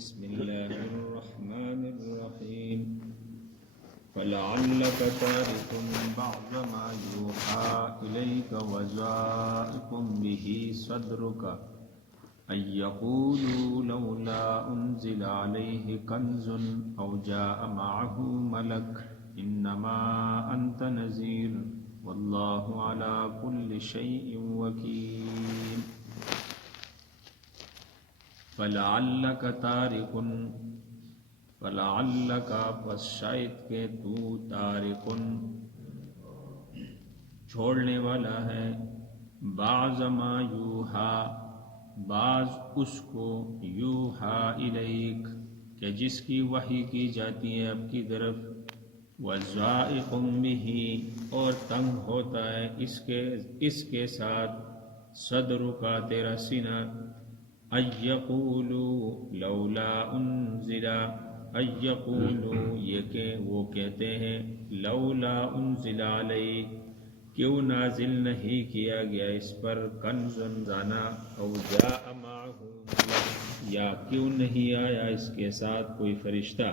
بسم الله الرحمن الرحيم فلعلك تارك بعض ما يوحى إليك وجائق به صدرك أن يقولوا لولا أنزل عليه كنز أو جاء معه ملك إنما أنت نذير والله على كل شيء وكيل فلعلك تارک فلعلک پس شاید کہ تو تارکن چھوڑنے والا ہے بعض ما یوحا بعض اس کو یوحا الیک کہ جس کی وحی کی جاتی ہے آپ کی طرف وضائق بہ اور تنگ ہوتا ہے اس کے ساتھ صدر کا تیرا سینہ ایقولوا لولا انزل ایقولوا یہ کہ وہ کہتے ہیں لولا انزل علیہ کیوں نازل نہیں کیا گیا اس پر کنز زانا او جاء معہ ملک یا کیوں نہیں آیا اس کے ساتھ کوئی فرشتہ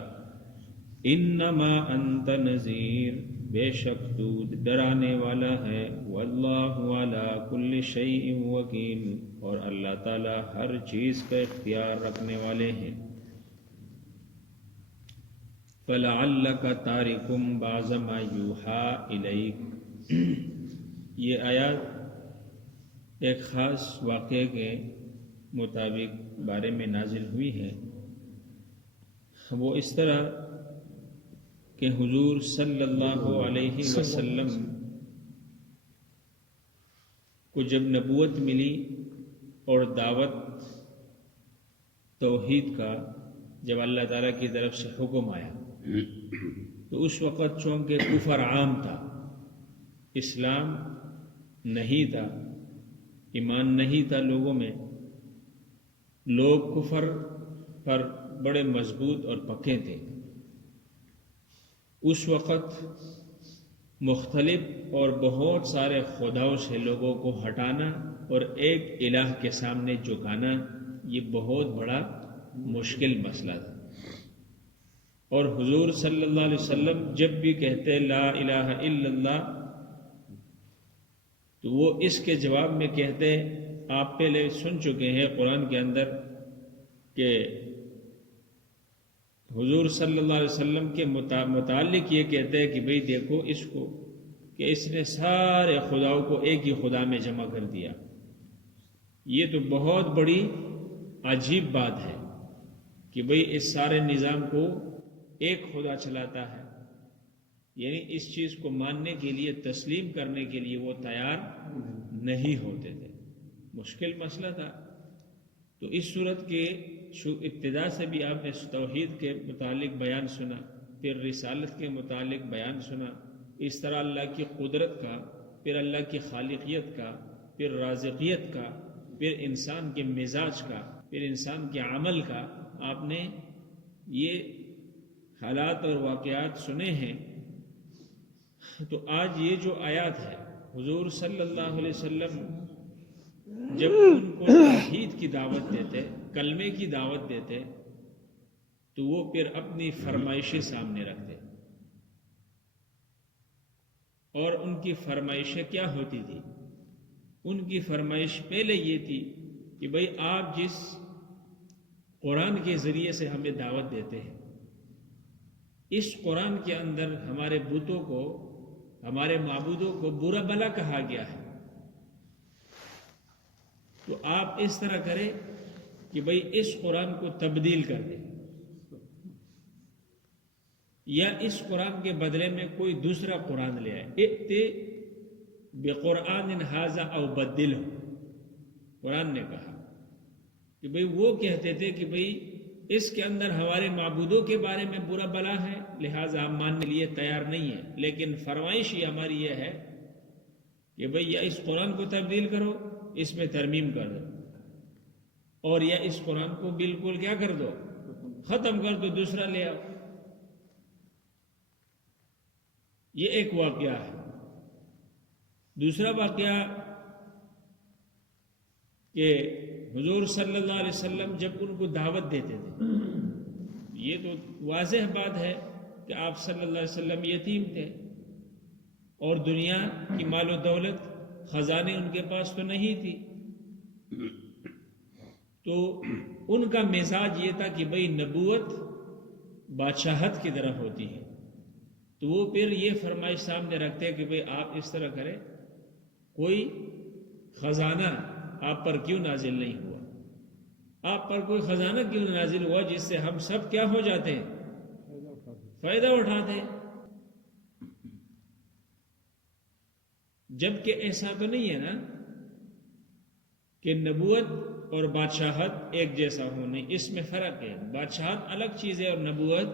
انما انت نذیر بے شک تو ڈرانے والا ہے واللہ علی کل شیء وکیل اور اللہ تعالی ہر چیز کا اختیار رکھنے والے ہیں فلعلک تارک بعض ما یوحا الیک یہ آیات ایک خاص واقعے کے مطابق بارے میں نازل ہوئی ہے وہ اس طرح کہ حضور صلی اللہ علیہ وسلم کو جب نبوت ملی اور دعوت توحید کا جب اللہ تعالیٰ کی طرف سے حکم آیا تو اس وقت چونکہ کفر عام تھا اسلام نہیں تھا ایمان نہیں تھا لوگوں میں لوگ کفر پر بڑے مضبوط اور پکے تھے اس وقت مختلف اور بہت سارے خداؤں سے لوگوں کو ہٹانا اور ایک الہ کے سامنے جھکانا یہ بہت بڑا مشکل مسئلہ تھا اور حضور صلی اللہ علیہ وسلم جب بھی کہتے لا الہ الا اللہ تو وہ اس کے جواب میں کہتے آپ پہلے سن چکے ہیں قرآن کے اندر کہ حضور صلی اللہ علیہ وسلم کے متعلق یہ کہتے ہیں کہ بھئی دیکھو اس کو کہ اس نے سارے خداؤں کو ایک ہی خدا میں جمع کر دیا یہ تو بہت بڑی عجیب بات ہے کہ بھئی اس سارے نظام کو ایک خدا چلاتا ہے یعنی اس چیز کو ماننے کے لیے تسلیم کرنے کے لیے وہ تیار نہیں ہوتے تھے مشکل مسئلہ تھا تو اس صورت کے ابتدا سے بھی آپ نے توحید کے متعلق بیان سنا پھر رسالت کے متعلق بیان سنا اس طرح اللہ کی قدرت کا پھر اللہ کی خالقیت کا پھر رازقیت کا پھر انسان کے مزاج کا پھر انسان کے عمل کا آپ نے یہ حالات اور واقعات سنے ہیں تو آج یہ جو آیات ہے حضور صلی اللہ علیہ وسلم جب ان کو توحید کی دعوت دیتے کلمے کی دعوت دیتے تو وہ پھر اپنی فرمائشیں سامنے رکھتے اور ان کی فرمائشیں کیا ہوتی تھی ان کی فرمائش پہلے یہ تھی کہ بھئی آپ جس قرآن کے ذریعے سے ہمیں دعوت دیتے ہیں اس قرآن کے اندر ہمارے بتوں کو ہمارے معبودوں کو برا بھلا کہا گیا ہے تو آپ اس طرح کریں کہ بھئی اس قرآن کو تبدیل کر دیں یا اس قرآن کے بدلے میں کوئی دوسرا قرآن لے آئے ائت بقرآن ھذا او بدلہ قرآن نے کہا کہ بھئی وہ کہتے تھے کہ بھئی اس کے اندر ہمارے معبودوں کے بارے میں برا بلا ہے لہٰذا ہم ماننے لیے تیار نہیں ہیں لیکن فرمائش ہی ہماری یہ ہے کہ بھئی یا اس قرآن کو تبدیل کرو اس میں ترمیم کر دو اور یا اس قرآن کو بالکل کیا کر دو ختم کر دو دوسرا لے آؤ یہ ایک واقعہ ہے دوسرا واقعہ کہ حضور صلی اللہ علیہ وسلم جب ان کو دعوت دیتے تھے، یہ تو واضح بات ہے کہ آپ صلی اللہ علیہ وسلم یتیم تھے اور دنیا کی مال و دولت خزانے ان کے پاس تو نہیں تھی، تو ان کا مزاج یہ تھا کہ بھئی نبوت بادشاہت کی طرح ہوتی ہے، تو وہ پھر یہ فرمائش سامنے رکھتے ہیں کہ بھئی آپ اس طرح کریں، کوئی خزانہ آپ پر کیوں نازل نہیں ہوا، آپ پر کوئی خزانہ کیوں نازل ہوا جس سے ہم سب کیا ہو جاتے ہیں، فائدہ اٹھاتے ہیں، جبکہ ایسا تو نہیں ہے نا کہ نبوت اور بادشاہت ایک جیسا ہو، نہیں، اس میں فرق ہے، بادشاہت الگ چیز ہے اور نبوت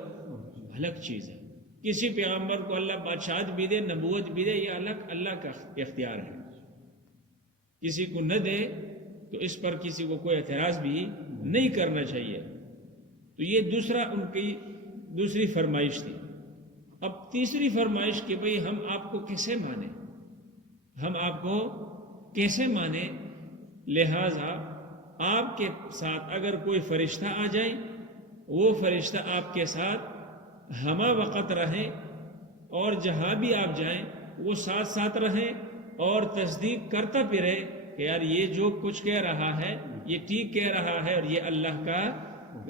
الگ چیز ہے، کسی پیغمبر کو اللہ بادشاہت بھی دے نبوت بھی دے، یہ الگ اللہ کا اختیار ہے، کسی کو نہ دے تو اس پر کسی کو کوئی اعتراض بھی نہیں کرنا چاہیے، تو یہ ان کی دوسری فرمائش تھی۔ اب تیسری فرمائش کہ بھئی ہم آپ کو کیسے مانیں، ہم آپ کو کیسے مانیں، لہذا آپ کے ساتھ اگر کوئی فرشتہ آ جائے، وہ فرشتہ آپ کے ساتھ ہمہ وقت رہیں اور جہاں بھی آپ جائیں وہ ساتھ ساتھ رہیں اور تصدیق کرتا پھرے کہ یار یہ جو کچھ کہہ رہا ہے یہ ٹھیک کہہ رہا ہے اور یہ اللہ کا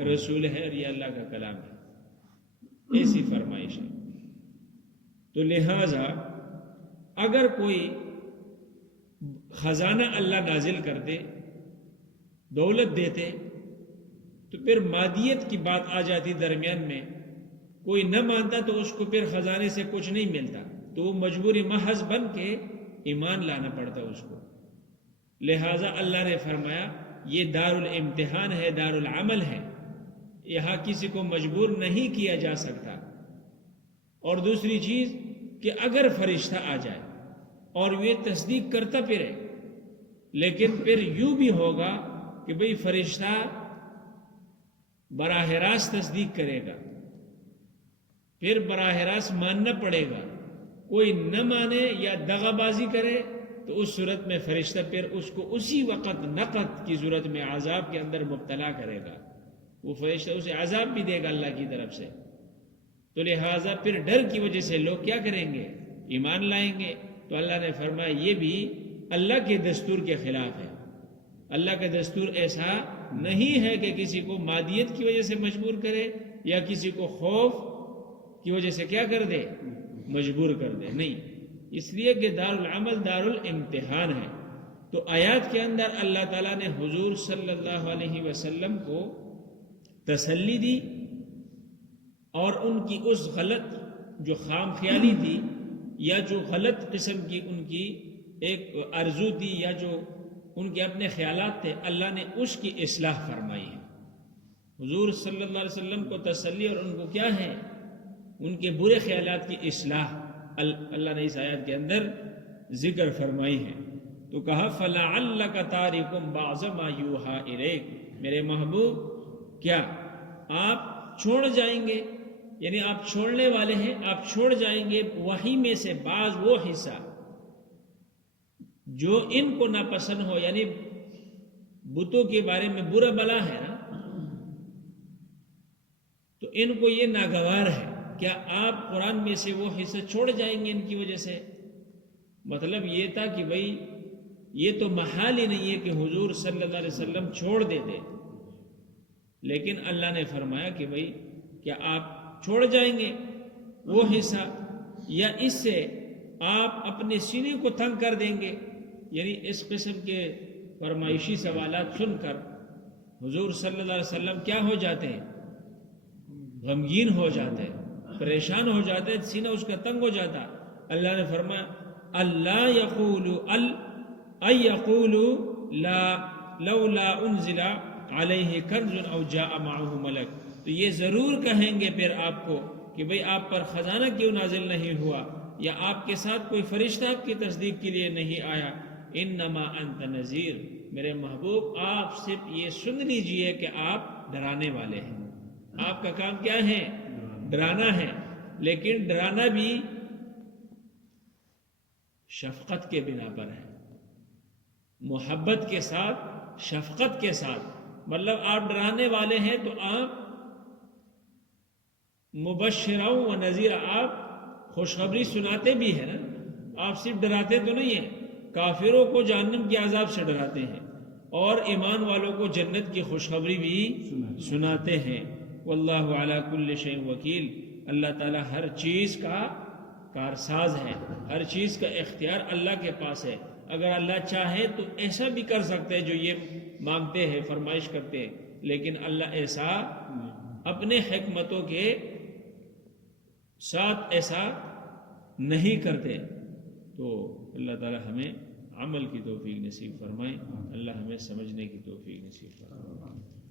رسول ہے اور یہ اللہ کا کلام ہے، ایسی فرمائش ہے۔ تو لہذا اگر کوئی خزانہ اللہ نازل کرتے، دولت دیتے، تو پھر مادیت کی بات آ جاتی درمیان میں، کوئی نہ مانتا تو اس کو پھر خزانے سے کچھ نہیں ملتا، تو وہ مجبوری محض بن کے ایمان لانا پڑتا اس کو، لہذا اللہ نے فرمایا یہ دار الامتحان ہے، دار العمل ہے، یہاں کسی کو مجبور نہیں کیا جا سکتا۔ اور دوسری چیز کہ اگر فرشتہ آ جائے اور یہ تصدیق کرتا پھرے، لیکن پھر یوں بھی ہوگا کہ بھئی فرشتہ براہ راست تصدیق کرے گا، پھر براہ راست ماننا پڑے گا، کوئی نہ مانے یا دغا بازی کرے تو اس صورت میں فرشتہ پھر اس کو اسی وقت نقد کی صورت میں عذاب کے اندر مبتلا کرے گا، وہ فرشتہ اسے عذاب بھی دے گا اللہ کی طرف سے، تو لہٰذا پھر ڈر کی وجہ سے لوگ کیا کریں گے، ایمان لائیں گے۔ تو اللہ نے فرمایا یہ بھی اللہ کے دستور کے خلاف ہے، اللہ کا دستور ایسا نہیں ہے کہ کسی کو مادیت کی وجہ سے مجبور کرے یا کسی کو خوف کی وجہ سے کیا کر دے، مجبور کر دے، نہیں، اس لیے کہ دار العمل دار الامتحان ہے۔ تو آیات کے اندر اللہ تعالیٰ نے حضور صلی اللہ علیہ وسلم کو تسلی دی اور ان کی اس غلط جو خام خیالی تھی یا جو غلط قسم کی ان کی ایک آرزو تھی یا جو ان کے اپنے خیالات تھے، اللہ نے اس کی اصلاح فرمائی ہے۔ حضور صلی اللہ علیہ وسلم کو تسلی اور ان کو کیا ہے، ان کے برے خیالات کی اصلاح اللہ نے اس آیت کے اندر ذکر فرمائی ہے۔ تو کہا فَلَعَلَّكَ تَارِكٌ بَعْضَ مَا يُوحَىٰ إِلَيْكَ، میرے محبوب کیا آپ چھوڑ جائیں گے، یعنی آپ چھوڑنے والے ہیں، آپ چھوڑ جائیں گے وحی میں سے بعض وہ حصہ جو ان کو ناپسند ہو، یعنی بتوں کے بارے میں برا بلا ہے نا، تو ان کو یہ ناگوار ہے، کیا آپ قرآن میں سے وہ حصہ چھوڑ جائیں گے ان کی وجہ سے؟ مطلب یہ تھا کہ بھئی یہ تو محال ہی نہیں ہے کہ حضور صلی اللہ علیہ وسلم چھوڑ دیتے، لیکن اللہ نے فرمایا کہ بھئی کیا آپ چھوڑ جائیں گے وہ حصہ، یا اس سے آپ اپنے سینے کو تنگ کر دیں گے؟ یعنی اس قسم کے فرمائشی سوالات سن کر حضور صلی اللہ علیہ وسلم کیا ہو جاتے ہیں، غمگین ہو جاتے ہیں، پریشان ہو جاتے ہیں، سینہ اس کا تنگ ہو جاتا۔ اللہ نے فرمایا اللہ یقولوا لا لولا انزل علیہ کنز او جاء معه ملک، تو یہ ضرور کہیں گے پھر آپ کو کہ بھئی آپ پر خزانہ کیوں نازل نہیں ہوا، یا آپ کے ساتھ کوئی فرشتہ آپ کی تصدیق کے لیے نہیں آیا۔ انما انت نذیر، میرے محبوب آپ صرف یہ سن لیجئے کہ آپ ڈرانے والے ہیں، آپ کا کام کیا ہے، ڈرانا ہے، لیکن ڈرانا بھی شفقت کے بنا پر ہے، محبت کے ساتھ شفقت کے ساتھ، مطلب آپ ڈرانے والے ہیں تو آپ مبشرا و نذیرا، آپ خوشخبری سناتے بھی ہیں نا، آپ صرف ڈراتے تو نہیں ہیں، کافروں کو جہنم کے عذاب سے ڈراتے ہیں اور ایمان والوں کو جنت کی خوشخبری بھی سناتے ہیں۔ واللہ علی کل شیء وکیل، اللہ تعالی ہر چیز کا کارساز ہے، ہر چیز کا اختیار اللہ کے پاس ہے۔ اگر اللہ چاہے تو ایسا بھی کر سکتے ہیں جو یہ مانگتے ہیں، فرمائش کرتے ہیں، لیکن اللہ ایسا اپنے حکمتوں کے ساتھ ایسا نہیں کرتے۔ تو اللہ تعالی ہمیں عمل کی توفیق نصیب فرمائے، اللہ ہمیں سمجھنے کی توفیق نصیب فرمائے۔